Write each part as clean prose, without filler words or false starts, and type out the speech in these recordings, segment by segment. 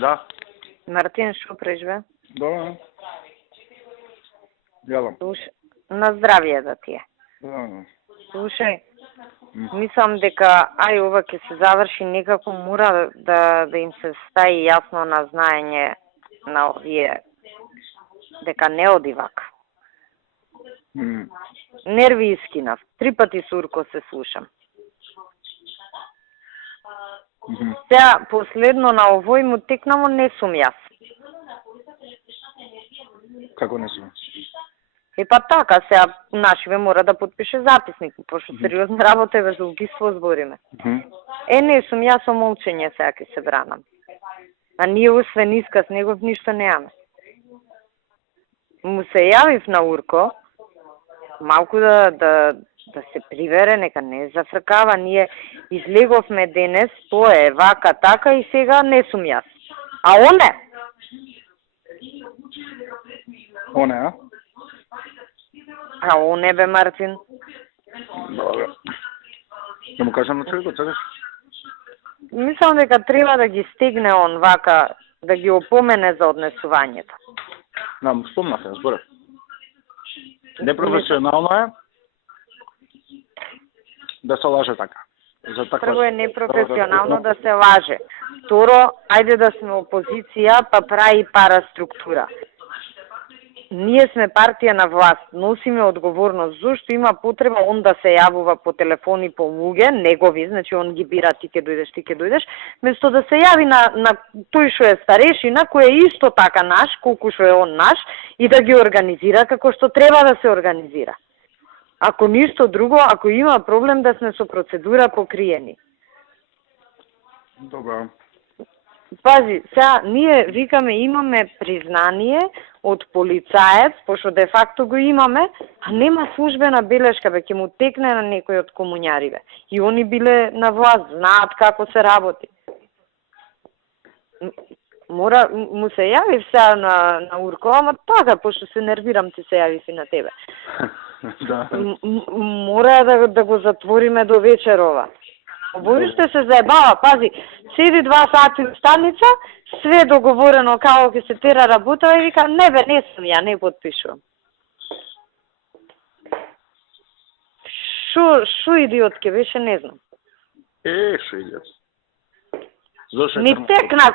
Да. Мартин, шо преживе? Да. Јадам. На здравје да ти е. Да. Слушај, мислам дека ова ќе се заврши некако, мора да им се стаи јасно на знаење на овие дека не оди вака. Нерви искинав. 3 пати сурко се слушам. Сега, последно на овој му текнамо не сум јас. Како не сум? Па така, сега нашиве мора да подпише записник, пошто сериозна работа е за убиство збориме. Не сум јас со молчење сега ќе се бранам. А ние освен исказ негов ништо немаме. Му се јавив на Урко, малку да се привере, нека не зафркава. Ние излеговме денес, тоа е вака, така и сега не сум јас. А оне? Оне, а? А оне бе, Мартин? Добре. Да му кажам на човекот, сега? Мислам дека треба да ги стегне он вака, да ги опомене за однесувањето. Да, му спомнав ја, зборев. Непрофесионално е да се лаже така. Прво е непрофесионално да се лаже. Второ, ајде да сме опозиција, па прави параструктура. Ние сме партија на власт, носиме одговорност. Зошто има потреба он да се јавува по телефони по луѓе, негови, значи он ги бира, ти ќе дојдеш, место да се јави на тој што е старешина, кој е исто така наш, колку што е он наш, и да ги организира како што треба да се организира. Ако ништо друго, ако има проблем да сме со процедура покриени. Добро. Пази, сега ние викаме имаме признание од полицаец, пошто де факто го имаме, а нема службена белешка, бе, ќе му текне на некој од комуњариве. И они биле на власт, знаат како се работи. Мора, му се јавив сега на Урко, ама така, пошто се нервирам, ти се јавив и на тебе. Да. Мора да го затвориме до вечерова. Бориште се заебава, пази, седи 2 сати у станица, све договорено како ќе се тера работа и вика, не бе, не сум ја, не подпишувам. Шо идиот ке беше, не знам. Шо идиот. Зошто Ми текна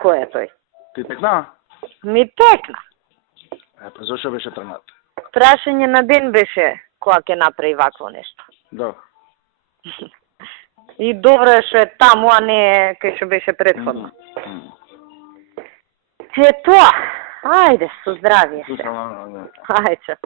кој е тој. Ти текна? Ми текна. Па зошто беше тргнат? Прашање на ден беше кога ќе направи вакво нешто. Да. И добро е што е таму, а не кај што беше претходно. Е тоа. Ајде, со здравје. Слушам, Ајде.